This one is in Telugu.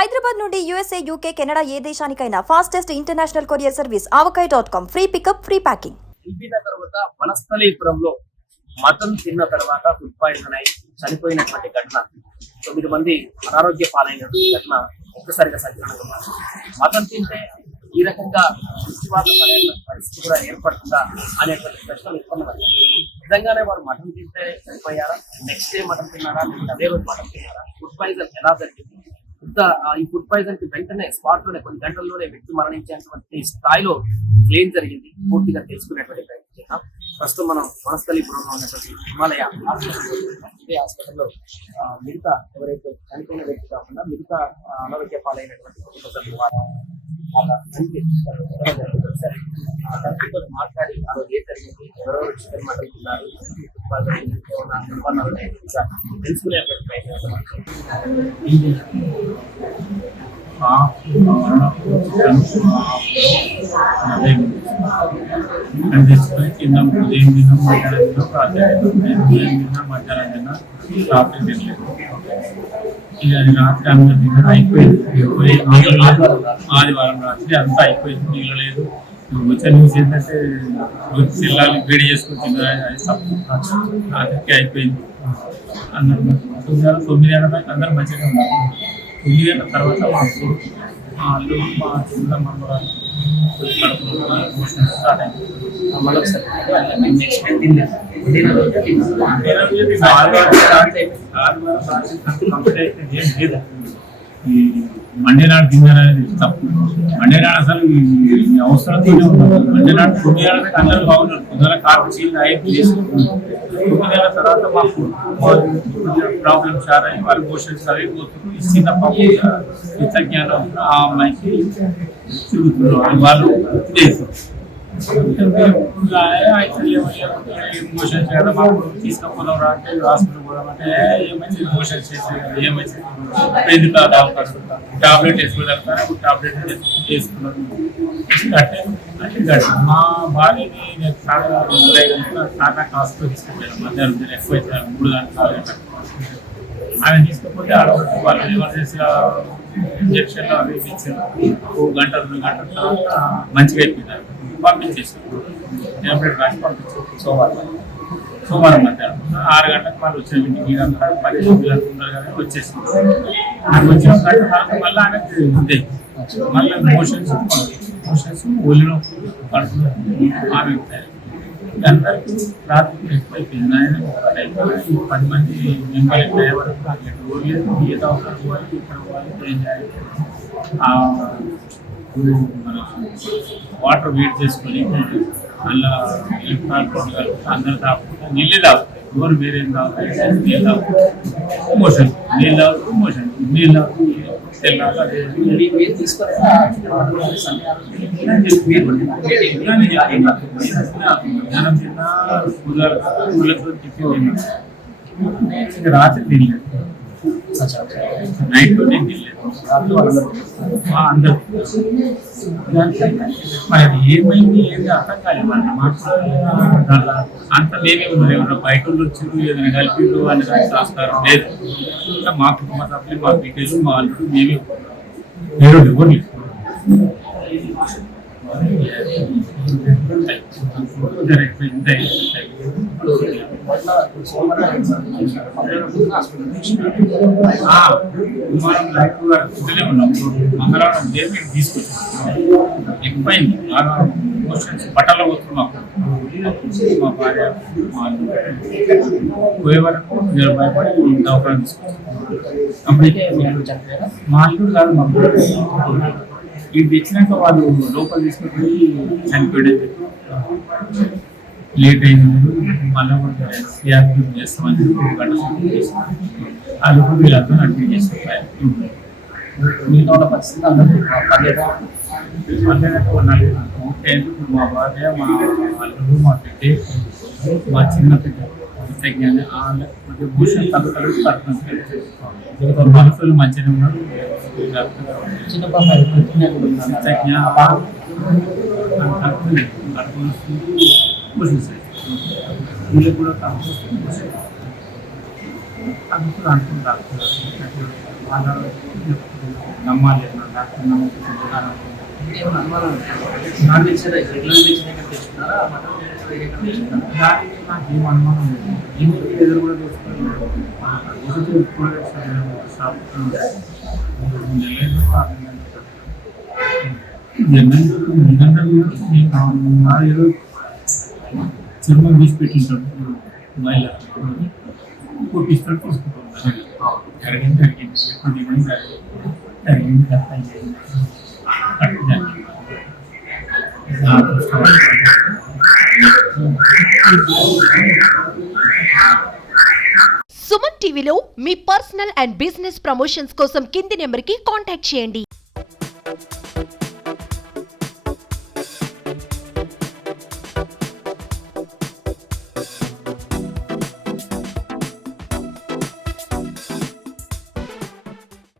హైదరాబాద్ నుండి యూఎస్ఏ, యూకే, కెనడా ఏ దేశానికైనా fastest international courier service avocai.com. Free pickup, free packing. తర్వాత వనస్థలీపురంలో మటన్ తిన్న తర్వాత ఫుడ్ పాయిజన్ అయి చనిపోయినటువంటి ఘటన, 9 మంది అనారోగ్య పాలైన ఘటన ఒక్కసారిగా సంచలనంగా మారింది. మటన్ తింటే ఈ రకంగా విశ్వాస పరిస్థితి కూడా ఏర్పడుతుందా అనేటువంటి ప్రశ్నలు ఉత్పన్నమయ్యాయి. నిజంగానే వారు మటన్ తింటే చనిపోయారా, నెక్స్ట్ డే మటన్ తిన్నారా, లేదా అదే రోజు మటన్ తిన్నారా, ఫుడ్ పాయిజన్ ఎలా జరిగింది, ఈ ఫుడ్ పాయిజన్ కి వెంటనే స్పాట్ లోనే కొన్ని గంటల్లోనే వ్యక్తి మరణించేటువంటి స్థాయిలో క్లెయిమ్ జరిగింది, పూర్తిగా తెలుసుకునేటువంటి ప్రయత్నం చేద్దాం. ప్రస్తుతం మనం వనస్థలీపురంలో ఉన్నటువంటి హిమాలయ హాస్పిటల్లో మిగతా ఎవరైతే చనిపోయిన వ్యక్తి కాకుండా మిగతా అనారోగ్య పాలైనటువంటి కుటుంబ సభ్యులు మాట్లాడి ఆ రోజు ఏం జరిగింది, ఎవరెవరు చికెన్ మటన్ తిన్నారు, తెలుసుకునేటువంటి ప్రయత్నం. తిన్నాం, ఉదయం తిన్నాం, మధ్యాహ్నం తిన్నాం, రాత్రి తిన్నాం, ఉదయం తిన్నాం, మధ్యాహ్నం తిన్నాం, రాత్రి తినలేదు. ఇక అది రాత్రి అందరూ తిన్నాం, అయిపోయింది. ఆదివారం రాత్రి అంతా అయిపోయింది, మిగలలేదు. వచ్చే న్యూస్ ఏంటంటే చిల్లాలు వేడి చేసుకుని తిన్నారు, అది తప్పు. రాత్రికి అయిపోయింది. అందరూ 9 గంటల దాకా అందరూ మంచిగా ఉన్నారు. 9 గంటల తర్వాత మా వాళ్ళు మా చిన్న మనవరాలు స్టార్ట్ అయింది. కంప్లీట్ అయితే ఏం లేదు. ఈ మండే నాడు తిన్నారనేది తప్పు. మండే నాడు అసలు అవసరంతోనే ఉన్నారు. మండే నాడు 9 గంటలకు అందరూ బాగున్నారు. పొద్దున కాఫీ చీలు అయ్యి 9 గంటల తర్వాత మాకు ప్రాబ్లమ్ స్టార్ట్ అయ్యి వాళ్ళు మోషన్స్ అవి పోతున్నారు. ఇచ్చిన పాపం విజ్ఞానం ఆ అమ్మాయికి తిరుగుతున్నారు. వాళ్ళు చేస్తారు మోషన్ చేయడం, తీసుకపోదాం రా అంటే హాస్పిటల్ పోదాం అంటే ఏమైంది మోషన్ చేసేది, ఏమైంది ఎందుకు టాబ్లెట్ వేసుకోగలుగుతారా, టాబ్లెట్ వేసుకున్నాను అంటే మా భార్యని నేను టాటా హాస్పిటల్ తీసుకుపోయాను. మధ్యాహ్నం ఎక్కువ 3 గంటలు 4 గంటలకు ఆమె తీసుకపోతే వాళ్ళు ఎమర్జెన్సీగా ఇంజక్షన్లు అవి ఇచ్చారు. 1 గంట 2 గంటల తర్వాత మంచిగా అయిపోయింది. పంపించేసాను, టాబ్లెట్ రాసి పంపించాను. సోమవారం మధ్యాహ్నం 6 గంటలకు వాళ్ళు వచ్చారు. ఇంటికి 10 గంటలు ఉండగానే వచ్చేసింది. నాకు వచ్చిన గంట తర్వాత మళ్ళీ ఆమె ఉంది, మళ్ళీ మోషన్స్ ఒళ్ళిలో పడుతుంది. ఆమె అందరికీ రాత్రి ఎక్కువైపోయింది. ఆయన 10 మంది మెంబర్ అయ్యే వరకు నాకు ఏదో ఒకటి పోవాలి, ఇక్కడ పోవాలి, ఏం చేయాలి. మన వాటర్ వేట్ చేసుకొని అలా అందరు తాగుకుంటా నీళ్ళే తాగుతారు. ఎవరు వేరేం తాగుతారు, నీళ్ళు తాగుతారు. మోషన్ నీళ్ళు తాగుతారు, మోషన్ నీళ్ళు తాగుతారు. తెల్లాగా జ్ఞానం తిన్నా ఊళ్ళతో తిప్పి రాత్రి తినలేదు, నైట్ నేను తినలేదు. అందరూ మరి ఏమైంది ఏంటి అర్థం కాలేదు. అన్నమాట అంత మేమే ఉన్నారు. ఏమన్నా బయట వచ్చారు, ఏదైనా కలిపిరు అని సంస్కారం లేదు. ఇంకా మా కుటుంబ సభ్యులు, మా బిడ్డలు, మా అల్లుడు మేమే ఎవరు లేదు. మంగళవారం దేవి తీసుకొచ్చాం. ఎక్కువైంది, బాగా మోషన్స్ బట్టలు పోతున్నాం. మా భార్య పోయే వరకు భయపడి దవాఖాన తీసుకొచ్చాం. మా అల్లుడు కాదు, మా ఇది తెచ్చినాక వాళ్ళు లోపల తీసుకుపోయి చనిపోయేది. లేట్ అయింది, మళ్ళీ యాక్టివ్ చేస్తామని 1 గంట ఆ లోపల వీళ్ళంతా అడ్మిట్ చేస్తారు. మిగతా వాళ్ళ పరిస్థితి అందరూ పర్లేదు. మా భార్య, మా అల్లుడు, మా బిడ్డ, మా చిన్న బిడ్డ జ్ఞాని అంటే భూషణ్ తగ్గుతాడు మనుషులు మంచిగా ఉన్నారు. చిన్న పాప వీళ్ళు కూడా అనుకుంటారు. నమ్మాలి డాక్టర్ నమ్మకం. ఏమైనా అనుమానం నాకు తెలిసిన రెగ్యులర్ తెలిసిన దగ్గర తెచ్చుకున్నారా మటన్ వేరే ఎక్కడ తెచ్చుకున్నారా? దానికి నాకు ఏం అనుమానం లేదు. ఏమి ఎదురు కూడా చూసుకున్నాను. ఏదో చర్మం తీసి పెట్టింటాడు మహిళ కొట్టిస్తాడు తీసుకుంటాం. జరిగింది ఎప్పుడు దిగింది జరిగింది సుమన్ టీవీలో మీ పర్సనల్ అండ్ బిజినెస్ ప్రమోషన్స్ కోసం కింది నెంబర్కి కాంటాక్ట్ చేయండి.